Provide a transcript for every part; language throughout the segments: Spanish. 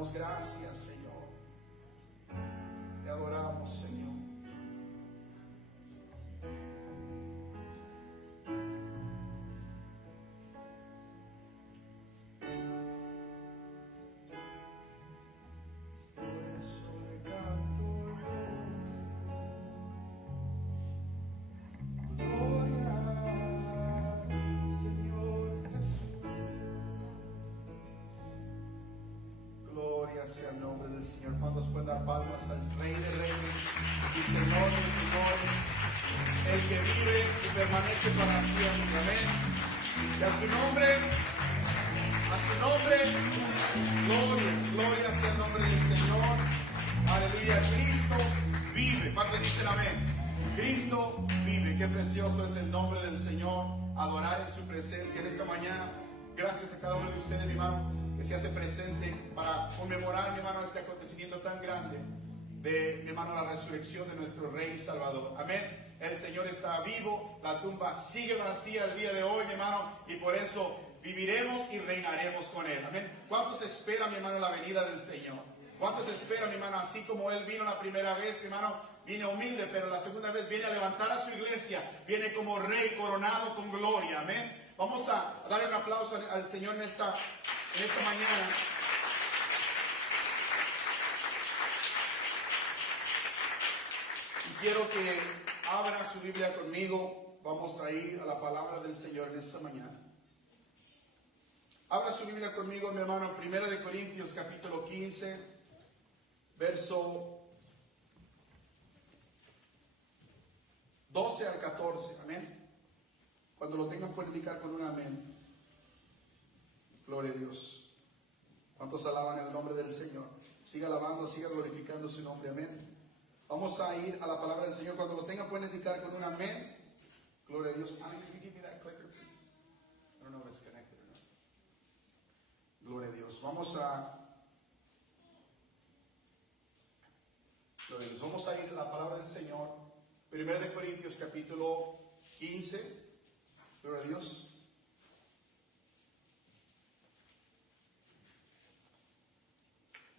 damos gracias, Señor. Te adoramos, Señor. Sea el nombre del Señor. ¿Cuántos pueden dar palmas al Rey de Reyes y Señor de Señores, el que vive y permanece para siempre? Amén. Y a su nombre, gloria sea el nombre del Señor. Aleluya. Cristo vive. ¿Cuántos dicen amén? Cristo vive. Qué precioso es el nombre del Señor. Adorar en su presencia en esta mañana. Gracias a cada uno de ustedes, mi hermano, que se hace presente para conmemorar, mi hermano, este acontecimiento tan grande de, mi hermano, la resurrección de nuestro Rey Salvador. Amén. El Señor está vivo, la tumba sigue vacía el día de hoy, mi hermano, y por eso viviremos y reinaremos con Él. Amén. ¿Cuántos esperan, mi hermano, la venida del Señor? ¿Cuántos esperan, mi hermano, así como Él vino la primera vez, mi hermano, viene humilde, pero la segunda vez viene a levantar a su iglesia, viene como Rey coronado con gloria? Amén. Vamos a darle un aplauso al Señor en esta mañana. Y quiero que abran su Biblia conmigo. Vamos a ir a la palabra del Señor en esta mañana. Abra su Biblia conmigo, mi hermano, 1 Corintios capítulo 15, verso 12 al 14. Amén. Cuando lo tengan pueden indicar con un amén. Gloria a Dios. ¿Cuántos alaban el nombre del Señor? Siga alabando, siga glorificando su nombre. Amén. Vamos a ir a la palabra del Señor. Cuando lo tengan pueden indicar con un amén. Gloria a Dios. Can you give me that clicker, please? I don't know if it's connected or not. Gloria a Dios. Vamos a ir a la palabra del Señor. 1 Corintios capítulo 15. Gloria a Dios.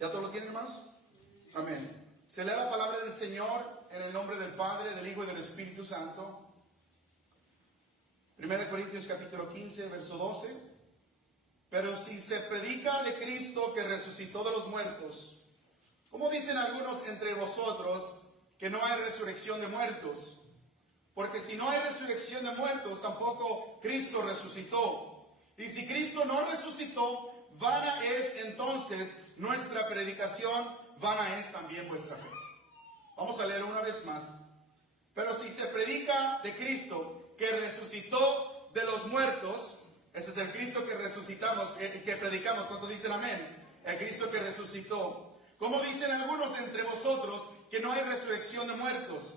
¿Ya todos lo tienen, hermanos? Amén. Se lee la palabra del Señor en el nombre del Padre, del Hijo y del Espíritu Santo. 1 Corintios capítulo 15, verso 12. Pero si se predica de Cristo que resucitó de los muertos, ¿cómo dicen algunos entre vosotros que no hay resurrección de muertos? Porque si no hay resurrección de muertos, tampoco Cristo resucitó. Y si Cristo no resucitó, vana es entonces nuestra predicación, vana es también vuestra fe. Vamos a leer una vez más. Pero si se predica de Cristo que resucitó de los muertos, ese es el Cristo que resucitamos, que predicamos. ¿Cuántos dicen amén? El Cristo que resucitó. ¿Cómo dicen algunos entre vosotros que no hay resurrección de muertos?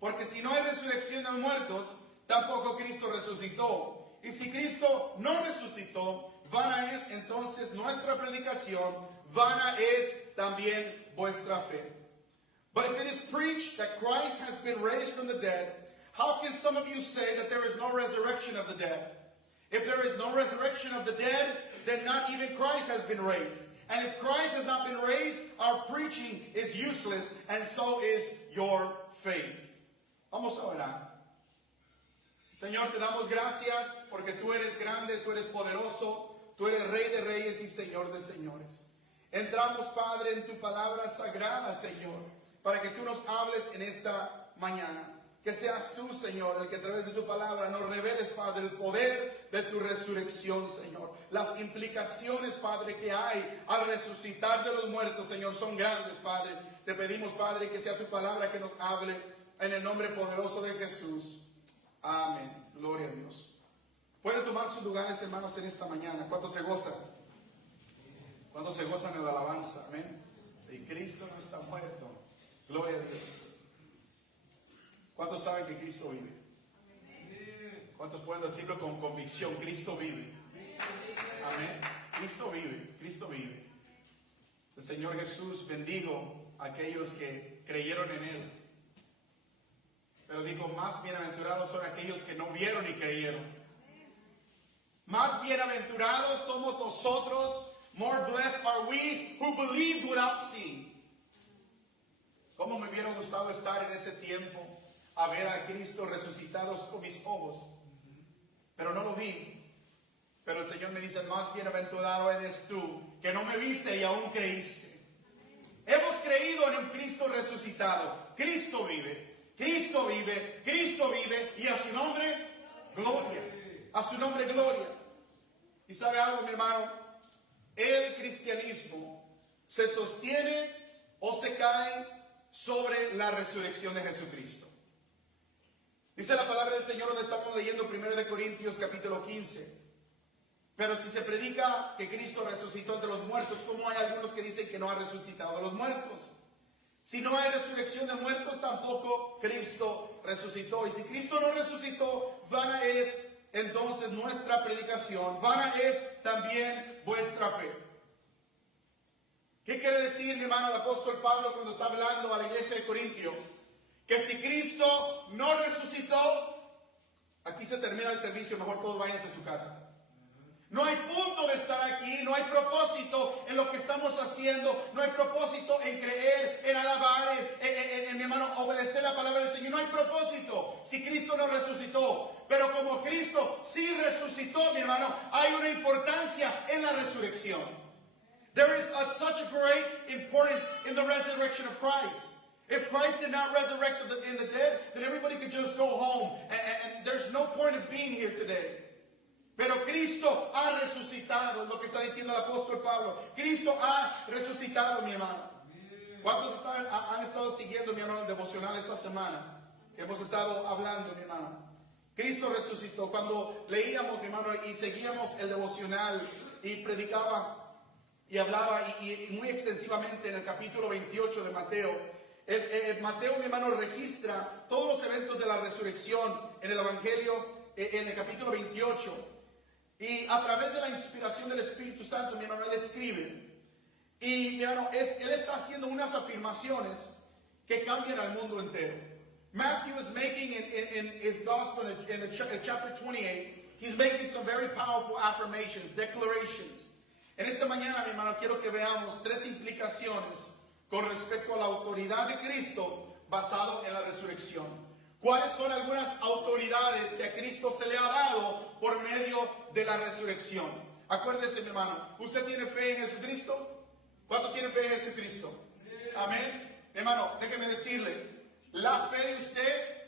Porque si no hay resurrección de muertos, tampoco Cristo resucitó. Y si Cristo no resucitó, vana es entonces nuestra predicación, vana es también vuestra fe. But if it is preached that Christ has been raised from the dead, how can some of you say that there is no resurrection of the dead? If there is no resurrection of the dead, then not even Christ has been raised. And if Christ has not been raised, our preaching is useless, and so is your faith. Vamos a orar. Señor, te damos gracias porque tú eres grande, tú eres poderoso, tú eres Rey de Reyes y Señor de Señores. Entramos, Padre, en tu palabra sagrada, Señor, para que tú nos hables en esta mañana. Que seas tú, Señor, el que a través de tu palabra nos reveles, Padre, el poder de tu resurrección, Señor. Las implicaciones, Padre, que hay al resucitar de los muertos, Señor, son grandes, Padre. Te pedimos, Padre, que sea tu palabra que nos hable en el nombre poderoso de Jesús. Amén. Gloria a Dios. Pueden tomar sus lugares, hermanos, en esta mañana. ¿Cuántos se gozan? ¿Cuántos se gozan en la alabanza? Amén. Y Cristo no está muerto. Gloria a Dios. ¿Cuántos saben que Cristo vive? ¿Cuántos pueden decirlo con convicción? Cristo vive. Amén. Cristo vive. Cristo vive. El Señor Jesús bendijo a aquellos que creyeron en Él. Pero dijo, más bienaventurados son aquellos que no vieron y creyeron. Más bienaventurados somos nosotros More blessed are we who believed without seeing. ¿Cómo me hubiera gustado estar en ese tiempo a ver a Cristo resucitado con mis ojos? Pero no lo vi. Pero el Señor me dice, más bienaventurado eres tú, que no me viste y aún creíste. Hemos creído en un Cristo resucitado. Cristo vive, Cristo vive, Cristo vive, y a su nombre, gloria. A su nombre, gloria. Y sabe algo, mi hermano, el cristianismo se sostiene o se cae sobre la resurrección de Jesucristo. Dice la palabra del Señor, donde estamos leyendo 1 Corintios capítulo 15. Pero si se predica que Cristo resucitó entre los muertos, ¿cómo hay algunos que dicen que no ha resucitado de los muertos? Si no hay resurrección de muertos, tampoco Cristo resucitó. Y si Cristo no resucitó, vana es entonces nuestra predicación, vana es también vuestra fe. ¿Qué quiere decir, mi hermano, el apóstol Pablo cuando está hablando a la iglesia de Corintio? Que si Cristo no resucitó, aquí se termina el servicio, mejor todos váyanse a su casa. No hay punto de estar aquí, no hay propósito en lo que estamos haciendo, no hay propósito en creer, en alabar, en mi hermano, obedecer la palabra del Señor. No hay propósito si Cristo no resucitó. Pero como Cristo sí resucitó, mi hermano, hay una importancia en la resurrección. There is such a great importance in the resurrection of Christ. If Christ did not resurrect in the dead, then everybody could just go home. And there's no point of being here today. Pero Cristo ha resucitado, es lo que está diciendo el apóstol Pablo. Cristo ha resucitado, mi hermano. ¿Cuántos han estado siguiendo, mi hermano, el devocional esta semana? Que hemos estado hablando, mi hermano. Cristo resucitó. Cuando leíamos, mi hermano, y seguíamos el devocional y predicaba y hablaba y muy extensivamente en el capítulo 28 de Mateo. Mateo, mi hermano, registra todos los eventos de la resurrección en el Evangelio, en el capítulo 28. Y a través de la inspiración del Espíritu Santo, mi hermano, él escribe. Y mi hermano, él está haciendo unas afirmaciones que cambian al mundo entero. Matthew is making in his gospel, in chapter 28, he's making some very powerful affirmations, declarations. En esta mañana, mi hermano, quiero que veamos tres implicaciones con respecto a la autoridad de Cristo basado en la resurrección. ¿Cuáles son algunas autoridades que a Cristo se le ha dado por medio de la resurrección? Acuérdese, mi hermano, ¿usted tiene fe en Jesucristo? ¿Cuántos tienen fe en Jesucristo? Amén. Mi hermano, déjeme decirle, la fe de usted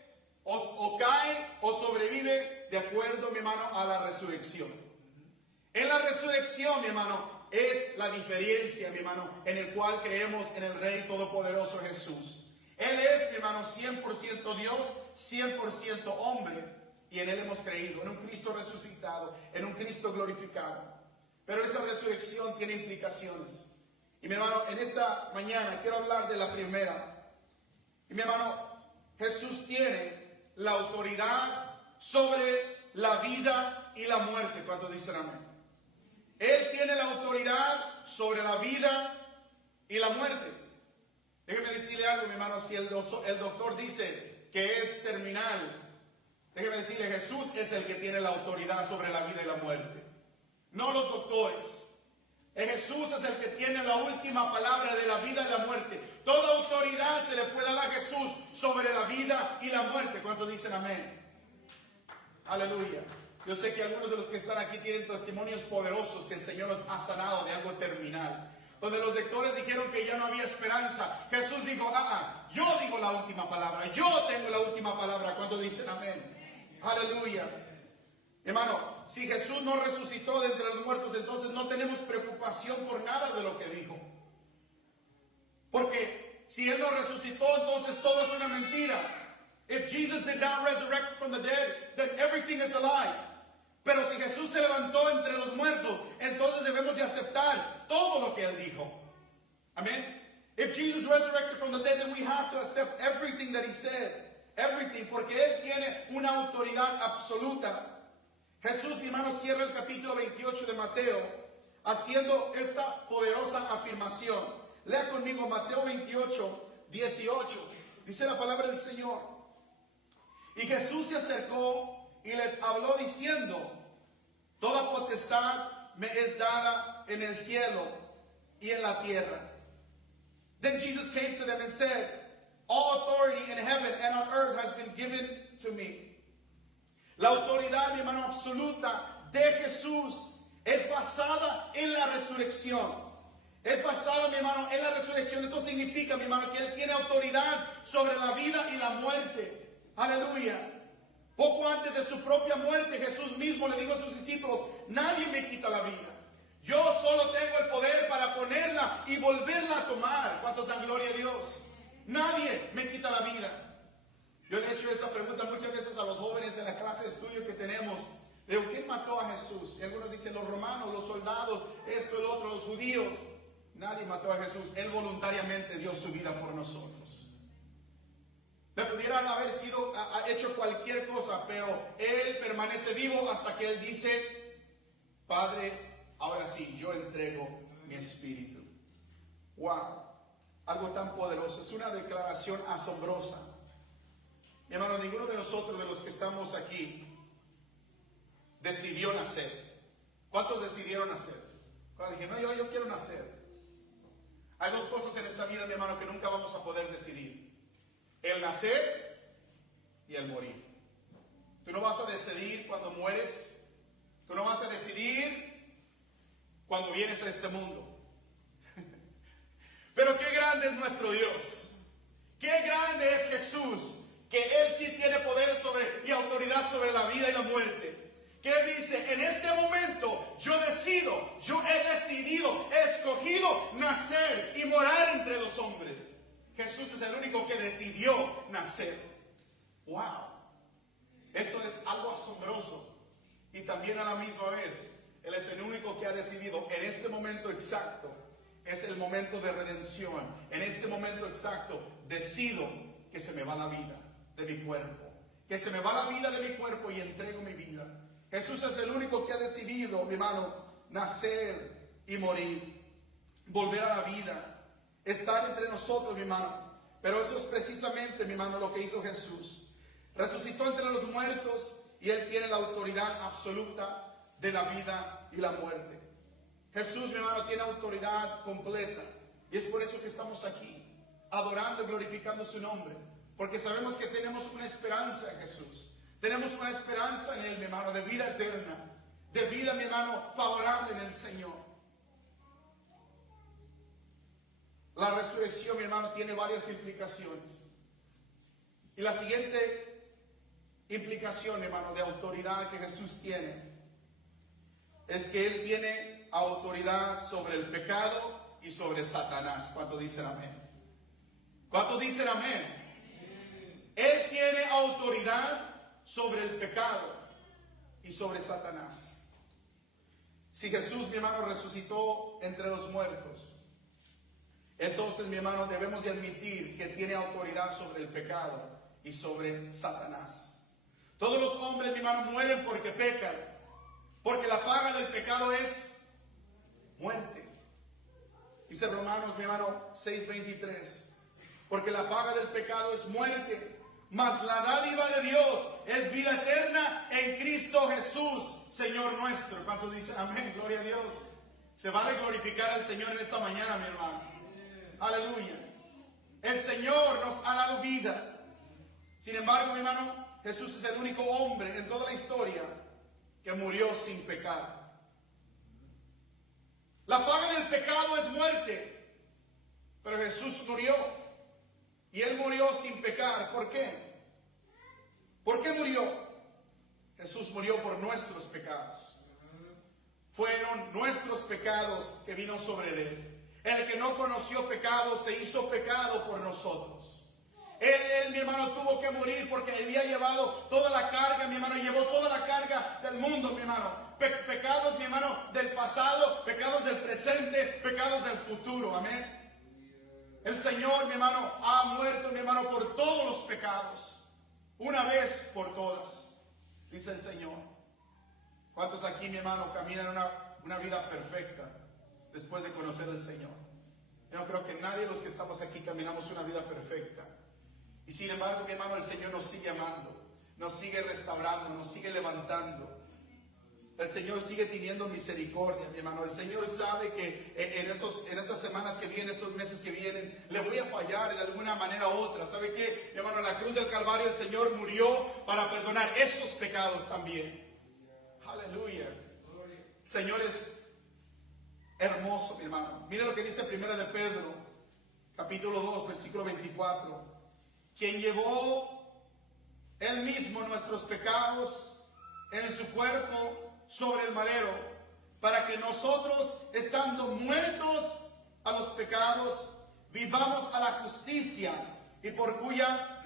o cae o sobrevive de acuerdo, mi hermano, a la resurrección. En la resurrección, mi hermano, es la diferencia, mi hermano, en el cual creemos en el Rey Todopoderoso Jesús. Él es, mi hermano, 100% Dios, 100% hombre, y en Él hemos creído, en un Cristo resucitado, en un Cristo glorificado. Pero esa resurrección tiene implicaciones. Y mi hermano, en esta mañana quiero hablar de la primera. Y mi hermano, Jesús tiene la autoridad sobre la vida y la muerte. ¿Cuántos dicen amén? Él tiene la autoridad sobre la vida y la muerte. Déjeme decirle algo, mi hermano, si el doctor dice que es terminal, déjeme decirle, Jesús es el que tiene la autoridad sobre la vida y la muerte. No los doctores. Jesús es el que tiene la última palabra de la vida y la muerte. Toda autoridad se le puede dar a Jesús sobre la vida y la muerte. ¿Cuántos dicen amén? Aleluya. Yo sé que algunos de los que están aquí tienen testimonios poderosos que el Señor los ha sanado de algo terminal. Donde los doctores dijeron que ya no había esperanza. Jesús dijo, yo digo la última palabra. Yo tengo la última palabra. ¿Cuántos dicen amén? Aleluya. Hermano, si Jesús no resucitó de entre los muertos, entonces no tenemos preocupación por nada de lo que dijo. Porque si Él no resucitó, entonces todo es una mentira. If Jesus did not resurrect from the dead, then everything is a lie. Pero si Jesús se levantó entre los muertos, entonces debemos de aceptar todo lo que Él dijo. Amén. If Jesus resurrected from the dead, then we have to accept everything that He said. Everything, porque Él tiene una autoridad absoluta. Jesús, mi hermano, cierra el capítulo 28 de Mateo haciendo esta poderosa afirmación. Lea conmigo Mateo 28, 18. Dice la palabra del Señor. Y Jesús se acercó y les habló diciendo: toda potestad me es dada en el cielo y en la tierra. Then Jesus came to them and said, all authority in heaven and on earth has been given to me. La autoridad, mi hermano, absoluta de Jesús es basada en la resurrección. Es basada, mi hermano, en la resurrección. Esto significa, mi hermano, que Él tiene autoridad sobre la vida y la muerte. Aleluya. Poco antes de su propia muerte, Jesús mismo le dijo a sus discípulos, nadie me quita la vida. Yo solo tengo el poder para ponerla y volverla a tomar. ¿Cuántos dan gloria a Dios? Nadie me quita la vida. Yo le he hecho esa pregunta muchas veces a los jóvenes en la clase de estudio que tenemos. Le digo, ¿quién mató a Jesús? Y algunos dicen, los romanos, los soldados, esto, el otro, los judíos. Nadie mató a Jesús. Él voluntariamente dio su vida por nosotros. Le pudieran haber hecho cualquier cosa, pero Él permanece vivo hasta que Él dice, Padre, ahora sí, yo entrego mi espíritu. Wow, algo tan poderoso. Es una declaración asombrosa. Mi hermano, ninguno de nosotros, de los que estamos aquí, decidió nacer. ¿Cuántos decidieron nacer? ¿Cuántos dijeron, no, yo quiero nacer? Hay dos cosas en esta vida, mi hermano, que nunca vamos a poder decidir. El nacer y el morir. Tú no vas a decidir cuando mueres. Tú no vas a decidir cuando vienes a este mundo. Pero qué grande es nuestro Dios. Qué grande es Jesús, que Él sí tiene poder y autoridad sobre la vida y la muerte. Que Él dice, en este momento yo he decidido, he escogido nacer y morar entre los hombres. Jesús es el único que decidió nacer. ¡Wow! Eso es algo asombroso. Y también a la misma vez, Él es el único que ha decidido en este momento exacto. Es el momento de redención. En este momento exacto, decido que se me va la vida de mi cuerpo. Que se me va la vida de mi cuerpo y entrego mi vida. Jesús es el único que ha decidido, mi hermano, nacer y morir. Volver a la vida. Estar entre nosotros, mi hermano. Pero eso es precisamente, mi hermano, lo que hizo Jesús. Resucitó entre los muertos y Él tiene la autoridad absoluta de la vida y la muerte. Jesús, mi hermano, tiene autoridad completa. Y es por eso que estamos aquí, adorando y glorificando su nombre. Porque sabemos que tenemos una esperanza en Jesús. Tenemos una esperanza en Él, mi hermano, de vida eterna. De vida, mi hermano, favorable en el Señor. La resurrección, mi hermano, tiene varias implicaciones. Y la siguiente implicación, hermano, de autoridad que Jesús tiene, es que Él tiene autoridad sobre el pecado y sobre Satanás. ¿Cuántos dicen amén? ¿Cuántos dicen amén? Él tiene autoridad sobre el pecado y sobre Satanás. Si Jesús, mi hermano, resucitó entre los muertos, entonces, mi hermano, debemos de admitir que tiene autoridad sobre el pecado y sobre Satanás. Todos los hombres, mi hermano, mueren porque pecan, porque la paga del pecado es muerte. Dice Romanos, mi hermano, 6:23, porque la paga del pecado es muerte, mas la dádiva de Dios es vida eterna en Cristo Jesús, Señor nuestro. ¿Cuántos dicen amén? Gloria a Dios. Se vale glorificar al Señor en esta mañana, mi hermano. Aleluya. El Señor nos ha dado vida. Sin embargo, mi hermano, Jesús es el único hombre en toda la historia que murió sin pecar. La paga del pecado es muerte, pero Jesús murió. Y Él murió sin pecar. ¿Por qué? ¿Por qué murió? Jesús murió por nuestros pecados. Fueron nuestros pecados que vino sobre Él. El que no conoció pecado se hizo pecado por nosotros. Él, mi hermano, tuvo que morir porque había llevado toda la carga, mi hermano, llevó toda la carga del mundo, mi hermano. Pecados, mi hermano, del pasado, pecados del presente, pecados del futuro. Amén. El Señor, mi hermano, ha muerto, mi hermano, por todos los pecados. Una vez por todas, dice el Señor. ¿Cuántos aquí, mi hermano, caminan una vida perfecta después de conocer al Señor? Yo no creo que nadie de los que estamos aquí caminamos una vida perfecta. Y sin embargo, mi hermano, el Señor nos sigue amando, nos sigue restaurando, nos sigue levantando. El Señor sigue teniendo misericordia, mi hermano. El Señor sabe que en estas semanas que vienen, estos meses que vienen, le voy a fallar de alguna manera u otra. ¿Sabe qué? Mi hermano, en la cruz del Calvario el Señor murió para perdonar esos pecados también. Aleluya. El Señor es hermoso, mi hermano. Mire lo que dice 1 de Pedro, capítulo 2, versículo 24. Quien llevó él mismo nuestros pecados en su cuerpo sobre el madero, para que nosotros, estando muertos a los pecados, vivamos a la justicia, y por cuya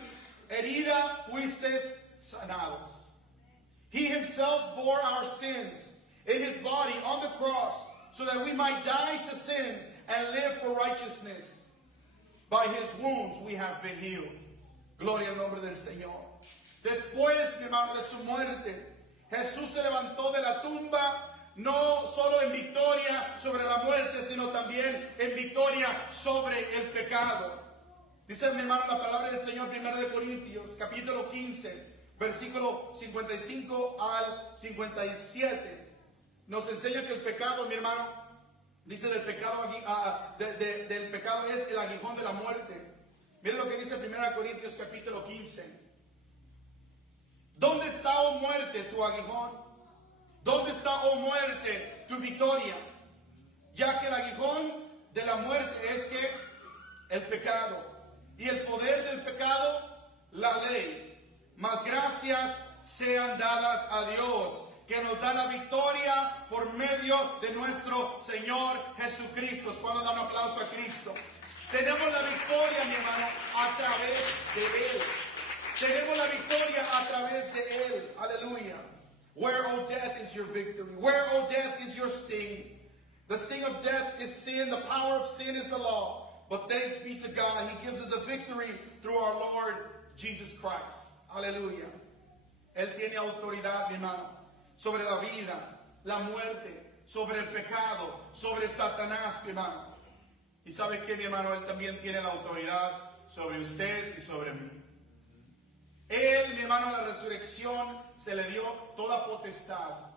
herida fuisteis sanados. He himself bore our sins in his body on the cross, so that we might die to sins and live for righteousness. By his wounds we have been healed. Gloria al nombre del Señor. Después, mi hermano, de su muerte, Jesús se levantó de la tumba, no solo en victoria sobre la muerte, sino también en victoria sobre el pecado. Dice, mi hermano, la palabra del Señor, 1 de Corintios, capítulo 15, versículo 55 al 57. Nos enseña que el pecado, mi hermano, dice del pecado es el aguijón de la muerte. Miren lo que dice 1 Corintios capítulo 15. ¿Dónde está, oh muerte, tu aguijón? ¿Dónde está, oh muerte, tu victoria? Ya que el aguijón de la muerte es que el pecado, y el poder del pecado, la ley. Mas gracias sean dadas a Dios, que nos da la victoria por medio de nuestro Señor Jesucristo. Cuando da un aplauso a Cristo. Tenemos la victoria, mi hermano, a través de Él. Tenemos la victoria a través de Él. Aleluya. Where, O death, is your victory? Where, O death, is your sting? The sting of death is sin. The power of sin is the law. But thanks be to God, He gives us the victory through our Lord Jesus Christ. Aleluya. Él tiene autoridad, mi hermano, sobre la vida, la muerte, sobre el pecado, sobre Satanás, mi hermano. Y sabe que, mi hermano, Él también tiene la autoridad sobre usted y sobre mí. Él, mi hermano, en la resurrección se le dio toda potestad,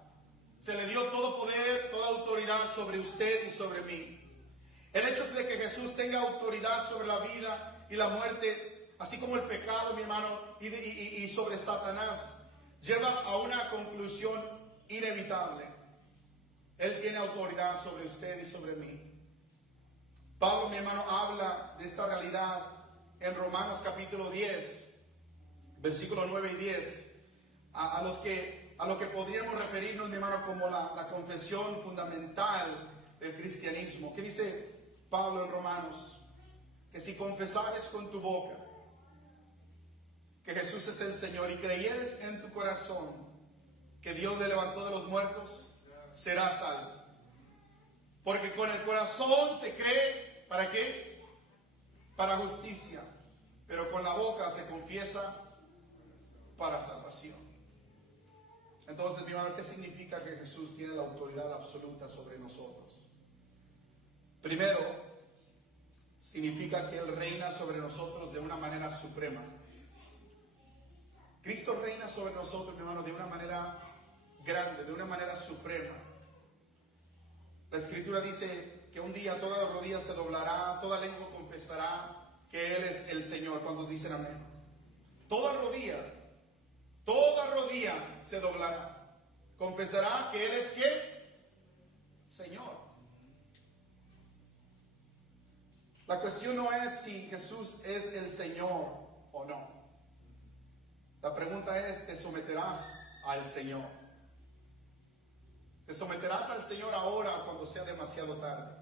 se le dio todo poder, toda autoridad sobre usted y sobre mí. El hecho de que Jesús tenga autoridad sobre la vida y la muerte, así como el pecado, mi hermano, y sobre Satanás, lleva a una conclusión inevitable. Él tiene autoridad sobre usted y sobre mí. Pablo, mi hermano, habla de esta realidad en Romanos capítulo 10, versículos 9 y 10, a lo que podríamos referirnos, mi hermano, como la confesión fundamental del cristianismo. ¿Qué dice Pablo en Romanos? Que si confesares con tu boca que Jesús es el Señor y creyeres en tu corazón que Dios le levantó de los muertos, serás salvo. Porque con el corazón se cree, ¿para qué? Para justicia. Pero con la boca se confiesa para salvación. Entonces, mi hermano, ¿qué significa que Jesús tiene la autoridad absoluta sobre nosotros? Primero, significa que Él reina sobre nosotros de una manera suprema. Cristo reina sobre nosotros, mi hermano, de una manera grande, de una manera suprema. La Escritura dice que un día toda rodilla se doblará, toda lengua confesará que Él es el Señor. ¿Cuántos dicen amén? Toda rodilla se doblará. Confesará que Él es ¿quién? Señor. La cuestión no es si Jesús es el Señor o no. La pregunta es, ¿te someterás al Señor? ¿Te someterás al Señor ahora cuando sea demasiado tarde?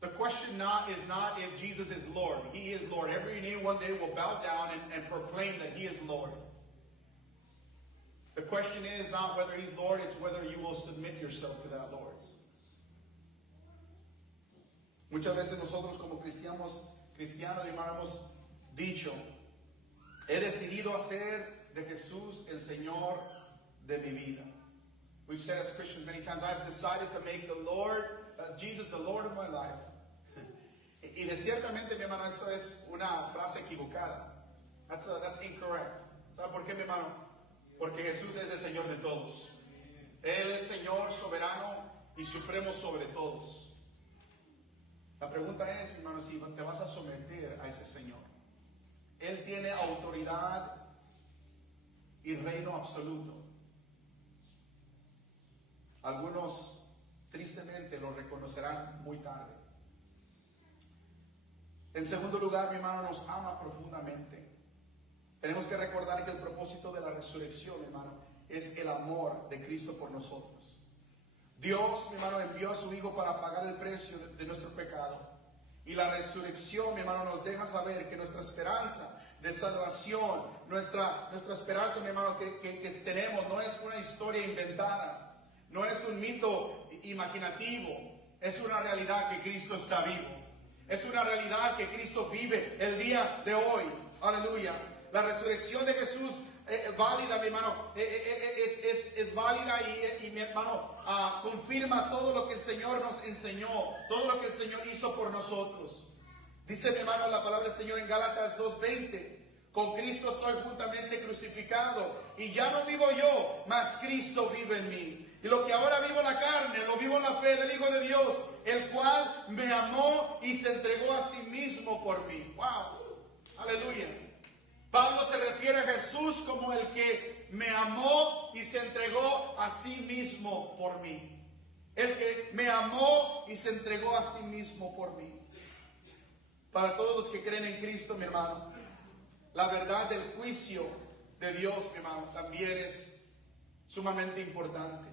The question is not if Jesus is Lord. He is Lord. Every knee one day will bow down and proclaim that He is Lord. The question is not whether He's Lord, it's whether you will submit yourself to that Lord. Muchas veces nosotros como cristianos, hermano, hemos dicho, he decidido hacer de Jesús el Señor de mi vida. We've said as Christians many times, I've decided to make the Lord, Jesus the Lord of my life. Y de ciertamente, mi hermano, eso es una frase equivocada. That's incorrect. ¿Sabe por qué, mi hermano? Porque Jesús es el Señor de todos. Él es Señor soberano y supremo sobre todos. La pregunta es, mi hermano, si te vas a someter a ese Señor. Él tiene autoridad y reino absoluto. Algunos tristemente lo reconocerán muy tarde. En segundo lugar, mi hermano, nos ama profundamente. Tenemos que recordar que el propósito de la resurrección, mi hermano, es el amor de Cristo por nosotros. Dios, mi hermano, envió a su Hijo para pagar el precio de nuestro pecado. Y la resurrección, mi hermano, nos deja saber que nuestra esperanza de salvación, nuestra esperanza, mi hermano, que tenemos, no es una historia inventada, no es un mito imaginativo, es una realidad que Cristo está vivo. Es una realidad que Cristo vive el día de hoy. Aleluya. La resurrección de Jesús es válida, mi hermano, es válida y mi hermano confirma todo lo que el Señor nos enseñó, todo lo que el Señor hizo por nosotros. Dice mi hermano la palabra del Señor en Gálatas 2:20, con Cristo estoy juntamente crucificado y ya no vivo yo, mas Cristo vive en mí. Y lo que ahora vivo en la carne, lo vivo en la fe del Hijo de Dios, el cual me amó y se entregó a sí mismo por mí. ¡Wow! ¡Aleluya! Pablo se refiere a Jesús como el que me amó y se entregó a sí mismo por mí. El que me amó y se entregó a sí mismo por mí. Para todos los que creen en Cristo, mi hermano, la verdad del juicio de Dios, mi hermano, también es sumamente importante.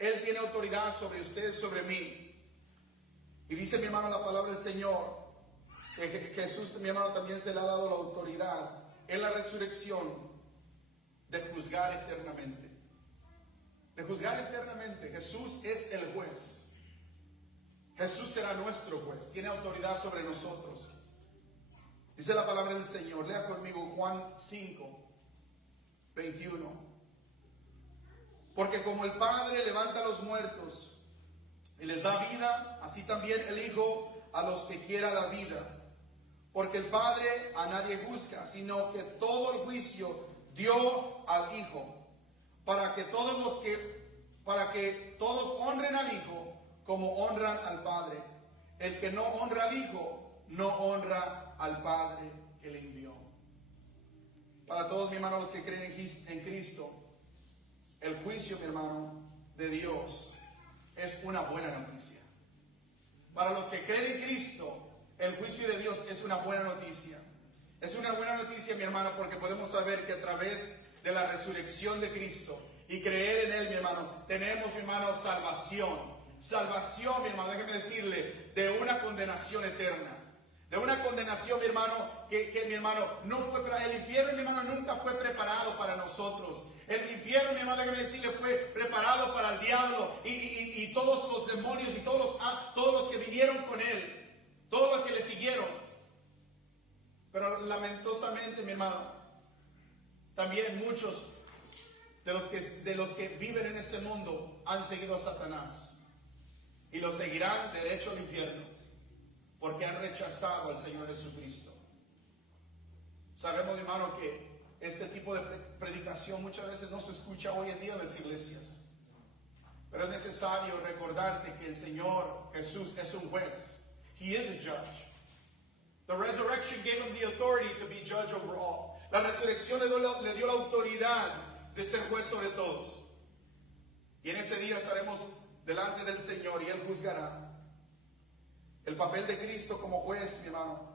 Él tiene autoridad sobre ustedes, sobre mí. Y dice mi hermano la palabra del Señor, que Jesús, mi hermano, también se le ha dado la autoridad en la resurrección de juzgar eternamente. De juzgar eternamente. Jesús es el juez. Jesús será nuestro juez. Tiene autoridad sobre nosotros. Dice la palabra del Señor. Lea conmigo Juan 5:21. Porque como el Padre levanta a los muertos y les da vida, así también el Hijo a los que quiera da vida. Porque el Padre a nadie juzga, sino que todo el juicio dio al Hijo, para que todos honren al Hijo como honran al Padre. El que no honra al Hijo, no honra al Padre que le envió. Para todos, mi hermano, los que creen en Cristo, el juicio, mi hermano, de Dios es una buena noticia. Para los que creen en Cristo, el juicio de Dios es una buena noticia. Es una buena noticia, mi hermano, porque podemos saber que a través de la resurrección de Cristo y creer en Él, mi hermano, tenemos, mi hermano, salvación. Salvación, mi hermano, déjeme decirle, de una condenación eterna. De una condenación, mi hermano, que mi hermano, no fue para el infierno, mi hermano, nunca fue preparado para nosotros. El infierno, mi hermano, déjeme decirle, fue preparado para el diablo y todos los demonios y todos los que vivieron con él. Todos los que le siguieron. Pero lamentosamente, mi hermano, también muchos de los que viven en este mundo han seguido a Satanás. Y lo seguirán derecho al infierno. Porque han rechazado al Señor Jesucristo. Sabemos, mi hermano, que este tipo de predicación muchas veces no se escucha hoy en día en las iglesias. Pero es necesario recordarte que el Señor Jesús es un juez. He is a judge. The resurrection gave him the authority to be judge over all. La resurrección le dio la autoridad de ser juez sobre todos. Y en ese día estaremos delante del Señor y Él juzgará. El papel de Cristo como juez, mi hermano,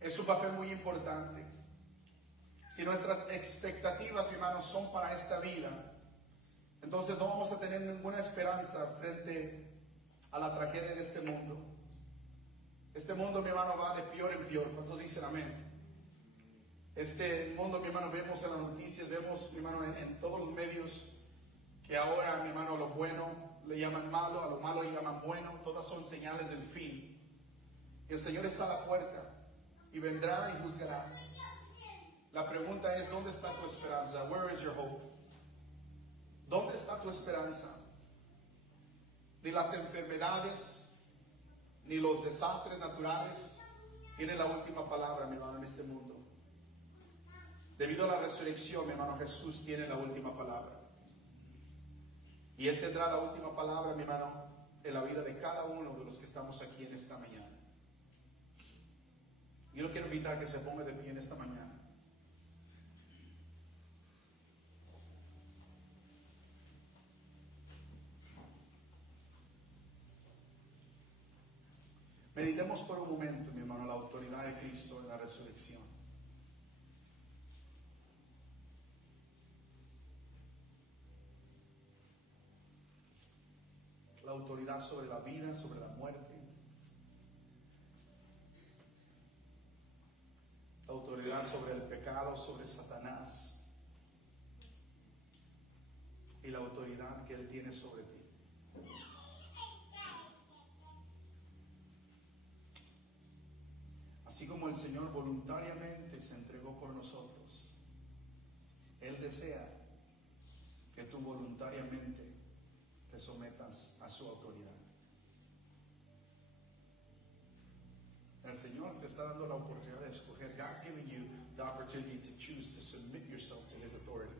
es un papel muy importante. Si nuestras expectativas, mi hermano, son para esta vida, entonces no vamos a tener ninguna esperanza frente a la tragedia de este mundo. Este mundo, mi hermano, va de peor en peor. ¿Cuántos dicen amén? Este mundo, mi hermano, vemos en las noticias, vemos, mi hermano, en todos los medios, que ahora, mi hermano, a lo bueno le llaman malo, a lo malo le llaman bueno. Todas son señales del fin. Y el Señor está a la puerta y vendrá y juzgará. La pregunta es, ¿dónde está tu esperanza? Where is your hope? ¿Dónde está tu esperanza? Ni las enfermedades, ni los desastres naturales tienen la última palabra, mi hermano, en este mundo. Debido a la resurrección, mi hermano, Jesús tiene la última palabra. Y Él tendrá la última palabra, mi hermano, en la vida de cada uno de los que estamos aquí en esta mañana. Yo lo quiero invitar a que se ponga de pie en esta mañana. Meditemos por un momento, mi hermano, la autoridad de Cristo en la resurrección. La autoridad sobre la vida, sobre la muerte. La autoridad sobre el pecado, sobre Satanás. Y la autoridad que Él tiene sobre ti. Así como el Señor voluntariamente se entregó por nosotros, Él desea que tú voluntariamente te sometas a su autoridad. El Señor te está dando la oportunidad de escoger. God's giving you the opportunity to choose to submit yourself to His authority.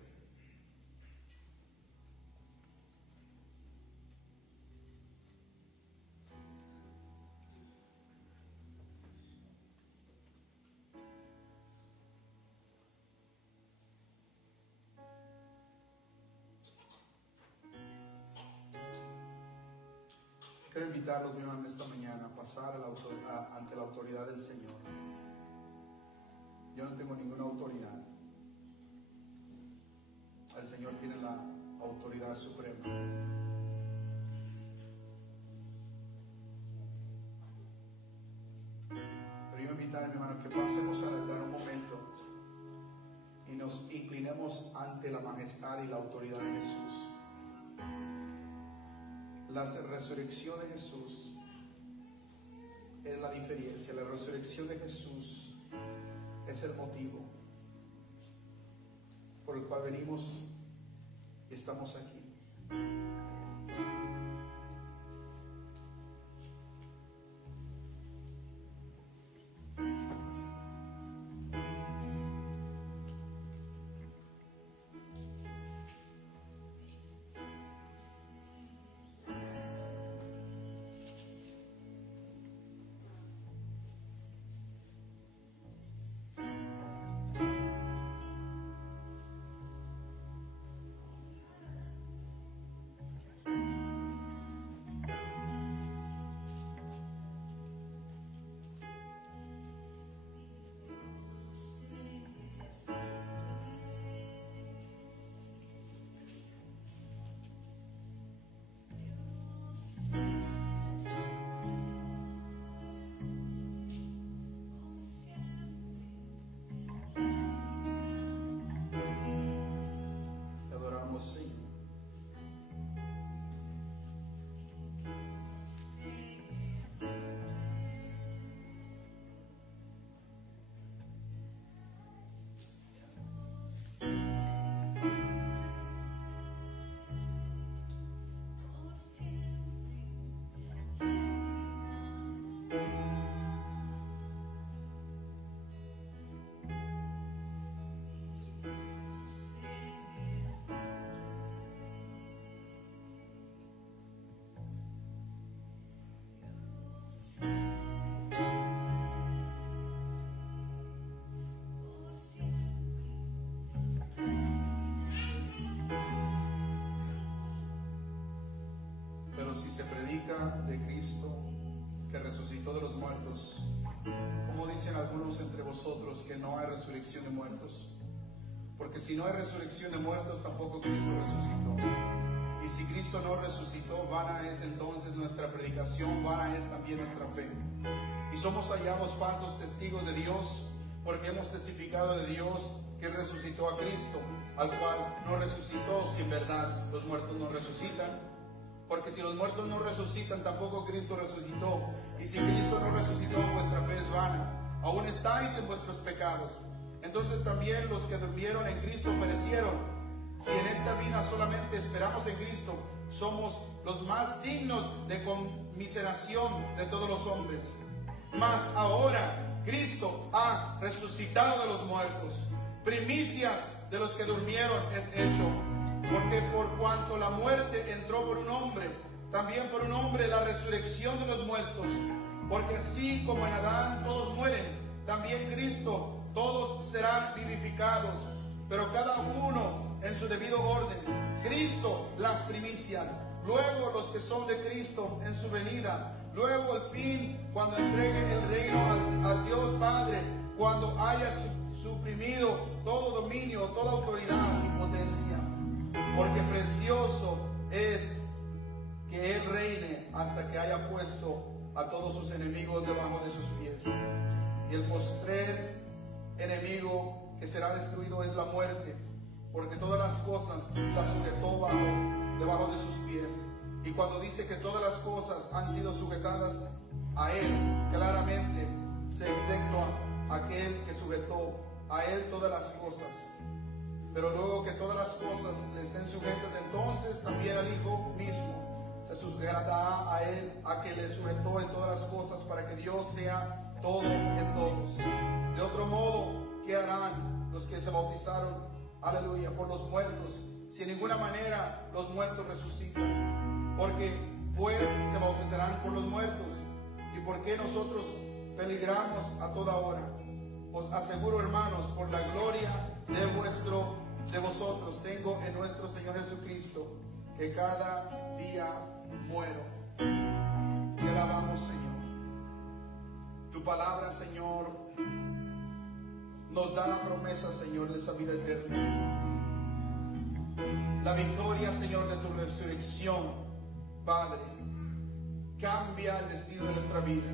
Quiero invitarlos, mi hermano, esta mañana a pasar ante la autoridad del Señor. Yo no tengo ninguna autoridad. El Señor tiene la autoridad suprema. Pero yo invitaré, mi hermano, que pasemos a dar un momento y nos inclinemos ante la majestad y la autoridad de Jesús. La resurrección de Jesús es la diferencia. La resurrección de Jesús es el motivo por el cual venimos y estamos aquí. Sí. Si se predica de Cristo que resucitó de los muertos, como dicen algunos entre vosotros que no hay resurrección de muertos, porque si no hay resurrección de muertos, tampoco Cristo resucitó. Y si Cristo no resucitó, vana es entonces nuestra predicación, vana es también nuestra fe. Y somos hallados falsos testigos de Dios, porque hemos testificado de Dios que resucitó a Cristo, al cual no resucitó si en verdad los muertos no resucitan. Porque si los muertos no resucitan, tampoco Cristo resucitó. Y si Cristo no resucitó, vuestra fe es vana. Aún estáis en vuestros pecados. Entonces también los que durmieron en Cristo perecieron. Si en esta vida solamente esperamos en Cristo, somos los más dignos de conmiseración de todos los hombres. Mas ahora Cristo ha resucitado de los muertos, primicias de los que durmieron es hecho. Porque por cuanto la muerte entró por un hombre, también por un hombre la resurrección de los muertos. Porque así como en Adán todos mueren, también Cristo todos serán vivificados, pero cada uno en su debido orden. Cristo las primicias, luego los que son de Cristo en su venida, luego al fin cuando entregue el reino al Dios Padre, cuando haya suprimido todo dominio, toda autoridad y potencia. Porque precioso es que Él reine hasta que haya puesto a todos sus enemigos debajo de sus pies. Y el postrer enemigo que será destruido es la muerte, porque todas las cosas las sujetó debajo de sus pies. Y cuando dice que todas las cosas han sido sujetadas a Él, claramente se exceptúa aquel que sujetó a Él todas las cosas. Pero luego que todas las cosas le estén sujetas, entonces también al Hijo mismo se sujetará a Él, a que le sujetó en todas las cosas, para que Dios sea todo en todos. De otro modo, ¿qué harán los que se bautizaron, aleluya, por los muertos, si en ninguna manera los muertos resucitan? Porque pues se bautizarán por los muertos. ¿Y por qué nosotros peligramos a toda hora? Os aseguro, hermanos, por la gloria de vosotros, tengo en nuestro Señor Jesucristo, que cada día muero. Te alabamos, Señor. Tu palabra, Señor, nos da la promesa, Señor, de esa vida eterna. La victoria, Señor, de tu resurrección, Padre, cambia el destino de nuestra vida.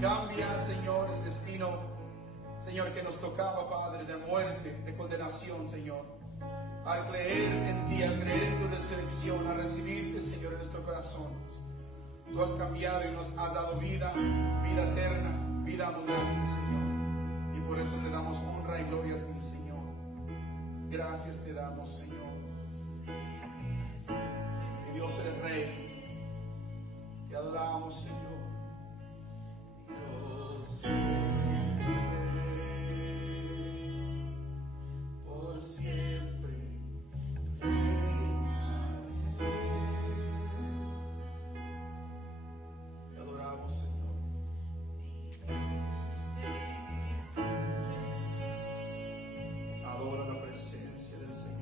Cambia, Señor, el destino, Señor, que nos tocaba, Padre, de muerte, de condenación, Señor. Al creer en ti, al creer en tu resurrección, al recibirte, Señor, en nuestro corazón, tú has cambiado y nos has dado vida, vida eterna, vida abundante, Señor. Y por eso te damos honra y gloria a ti, Señor. Gracias te damos, Señor. Y Dios el Rey, te adoramos, Señor. Dios por siempre. Te adoramos, Señor. Adora la presencia del Señor.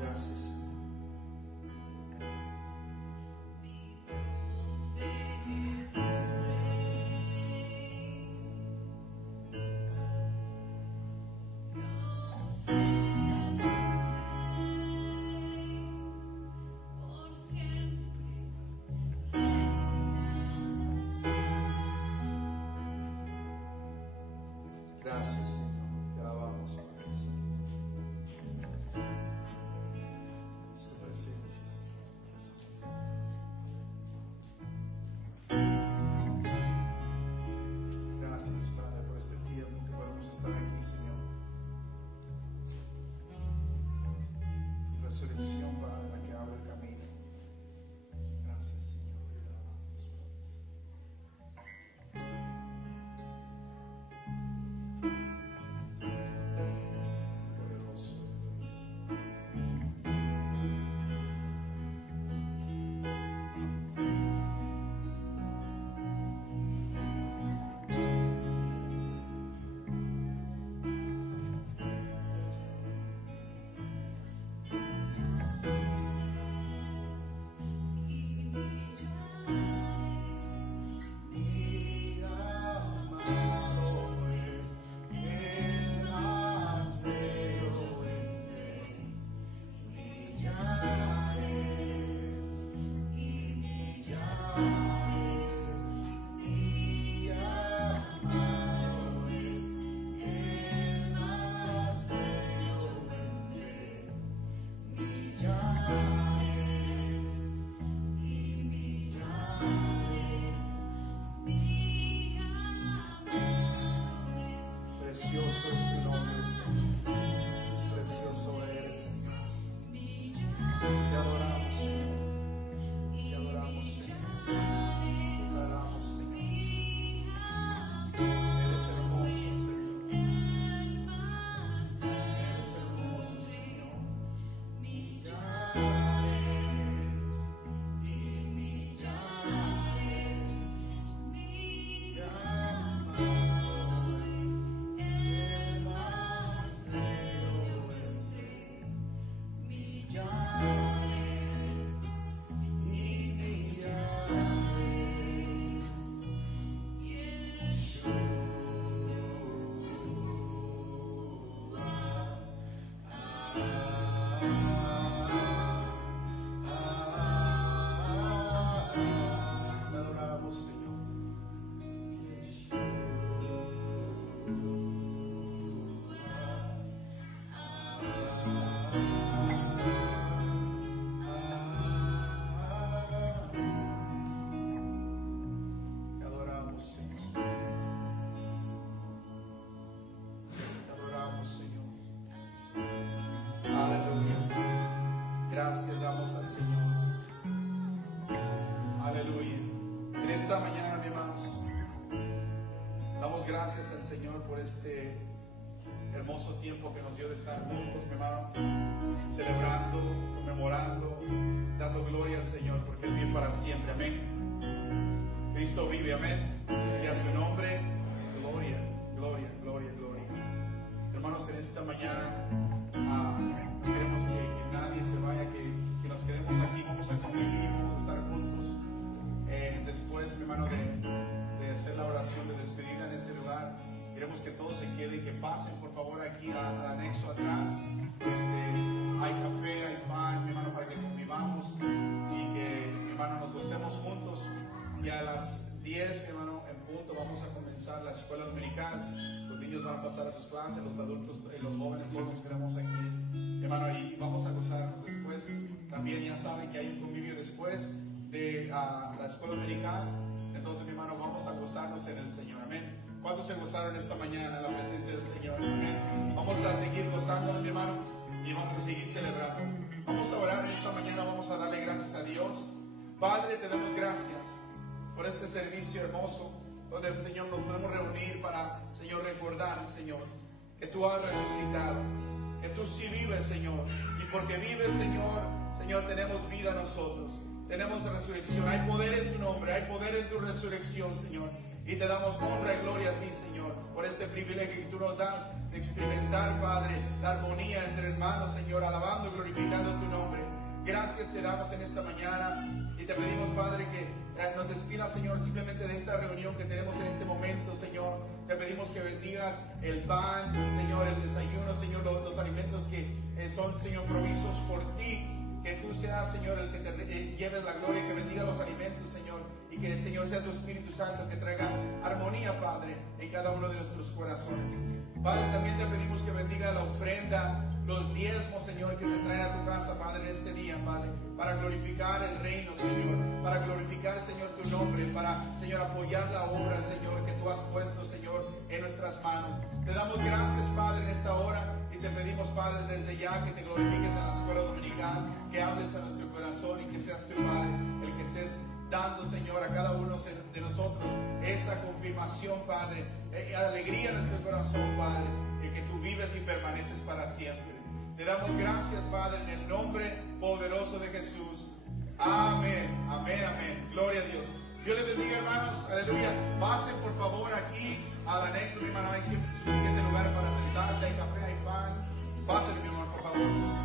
Gracias, Señor. Gracias, Señor. Te alabamos, Padre Santo. Su presencia, Señor. Gracias, Padre, por este tiempo que podemos estar aquí, Señor. Tu resurrección, Padre, la que abre el camino. Gracias, Señor. Te alabamos, poderoso. Gracias, Señor. Mi amado es el más bello entre millares y millares. Mi amado es el más bello entre millares y millares. Precioso es tu nombre, Señor. Precioso eres, Señor. alabamos al Señor. Aleluya. En esta mañana, mis hermanos, damos gracias al Señor por este hermoso tiempo que nos dio de estar juntos, mi hermano, celebrando, conmemorando, dando gloria al Señor, porque Él vive para siempre. Amén. Cristo vive, amén. Y a su nombre, gloria, gloria, gloria, gloria. Hermanos, en esta mañana no queremos que nadie se vaya, que nos quedemos aquí, vamos a convivir, vamos a estar juntos. Después, mi hermano, de hacer la oración de despedida en este lugar, queremos que todos se queden, que pasen por favor aquí al anexo atrás. Hay café, hay pan, mi hermano, para que convivamos y que, mi hermano, nos gocemos juntos. Y a las 10, mi hermano, en punto, vamos a comenzar la escuela dominical. Los niños van a pasar a sus clases, los adultos, los jóvenes, todos nos quedamos aquí, mi hermano, y vamos a gozarnos después. También ya saben que hay un convivio después de la escuela dominical. Entonces, mi hermano, vamos a gozarnos en el Señor. Amén. ¿Cuántos se gozaron esta mañana en la presencia del Señor? Amén. Vamos a seguir gozándonos, mi hermano, y vamos a seguir celebrando. Vamos a orar en esta mañana, vamos a darle gracias a Dios. Padre, te damos gracias por este servicio hermoso, donde, Señor, nos podemos reunir para, Señor, recordar, Señor, que tú has resucitado, que tú sí vives, Señor, y porque vives, Señor, tenemos vida nosotros, tenemos resurrección, hay poder en tu nombre, hay poder en tu resurrección, Señor, y te damos honra y gloria a ti, Señor, por este privilegio que tú nos das de experimentar, Padre, la armonía entre hermanos, Señor, alabando y glorificando tu nombre. Gracias te damos en esta mañana y te pedimos, Padre, que nos despidas, Señor, simplemente de esta reunión que tenemos en este momento, Señor. Te pedimos que bendigas el pan, Señor, el desayuno, Señor, los alimentos que son, Señor, provisos por ti. Que tú seas, Señor, el que te lleves la gloria, que bendiga los alimentos, Señor, y que, Señor, sea tu Espíritu Santo que traiga armonía, Padre, en cada uno de nuestros corazones. Padre, también te pedimos que bendiga la ofrenda, los diezmos, Señor, que se traen a tu casa, Padre, en este día, Padre, para glorificar el reino, Señor, para glorificar, Señor, tu nombre, para, Señor, apoyar la obra, Señor, que tú has puesto, Señor, en nuestras manos. Te damos gracias, Padre, en esta hora, y te pedimos, Padre, desde ya que te glorifiques en la escuela dominical, que hables a nuestro corazón y que seas tu, Padre, el que estés dando, Señor, a cada uno de nosotros esa confirmación, Padre, alegría en nuestro corazón, Padre, de que tú vives y permaneces para siempre. Te damos gracias, Padre, en el nombre poderoso de Jesús. Amén, amén, amén. Gloria a Dios. Dios les bendiga, hermanos. Aleluya. Pasen, por favor, aquí al anexo, mi hermano. Hay suficiente lugar para sentarse. Hay café, hay pan. Pasen, mi hermano, por favor.